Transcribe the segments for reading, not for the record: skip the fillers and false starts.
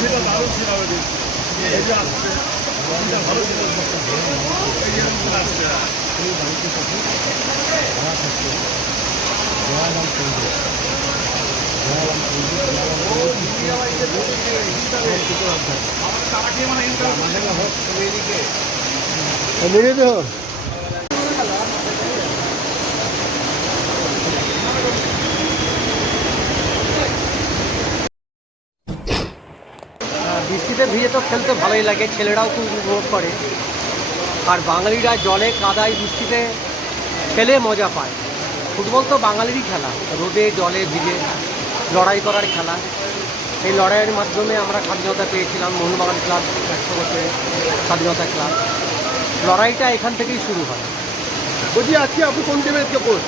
সেটা দারুণ ছিল আমাদের এই যে আসছে ভালো ছিল আসছে বৃষ্টিতে ভিজে তো খেলতে ভালোই লাগে, ছেলেরাও খুব উপভোগ করে। আর বাঙালিরা জলে কাদায় বৃষ্টিতে খেলে মজা পায়। ফুটবল তো বাঙালিরই খেলা, রোদে জলে ভিজে লড়াই করার খেলা। এই লড়াইয়ের মাধ্যমে আমরা স্বাধীনতা পেয়েছিলাম। মোহনবাগান ক্লাব 100 বছরের স্বাধীনতা ক্লাব, লড়াইটা এখান থেকেই শুরু হয়। বলছি আজকে আপনি কোন টিমের কোচ?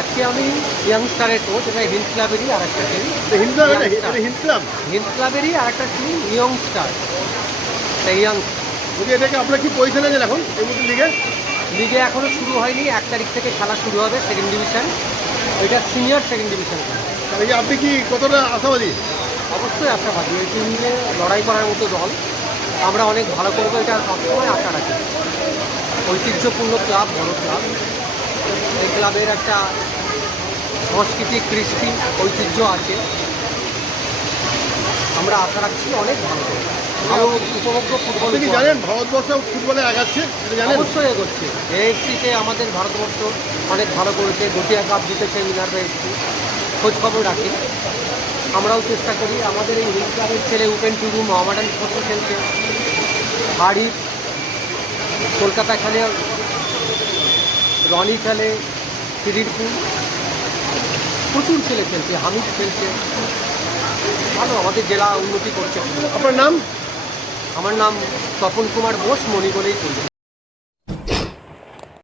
আজকে আমি ইয়াংস্টারের কোচ, এটা হিন্দ ক্লাবেরই আর একটা টিম। হিন্দ ক্লাব হিন্দ ক্লাবেরই আর একটা টিম ইয়ংস্টার। বলছি এটাকে আপনার কি পজিশন আছেন এখন এই মুহূর্তে লিগে? লিগে এখনও শুরু হয়নি, 1 তারিখ থেকে খেলা শুরু হবে। সেকেন্ড ডিভিশন, এটা সিনিয়র সেকেন্ড ডিভিশন। তাহলে কি আপনি কি কতটা আশাবাদী? অবশ্যই আশাবাদী। এই টিম নিয়ে লড়াই করার মতো দল, আমরা অনেক ভালো করবো এটা সবসময় আশা রাখি। ঐতিহ্যপূর্ণ ক্লাব, বড় ক্লাব। এই ক্লাবের একটা সংস্কৃতি, কৃষ্টি, ঐতিহ্য আছে। আমরা আশা রাখছি অনেক ভালো করবো, ভালো উপভোগ্য ফুটবল। আপনি কি জানেন ভারতবর্ষ ফুটবলে আগাচ্ছে? জানেন? অবশ্যই এগোচ্ছে। এএফসিতে আমাদের ভারতবর্ষ অনেক ভালো করেছে, গটিয়া কাপ জিতেছে মিনার্ভা এফসি। খোঁজ খবর রাখি, আমরাও চেষ্টা করি। আমাদের এই হিল ক্লাবের ছেলে উপেন টুডু মোহামেডান স্পোর্টসে খেলছে, হারিফ কলকাতা খেলে, রনি খেলে খিদিরপুর, প্রচুর ছেলে খেলছে, হামিদ খেলছে। ভালো, আমাদের জেলা উন্নতি করছে। আপনার নাম? আমার নাম তপন কুমার বোস, মণি বলেই করি।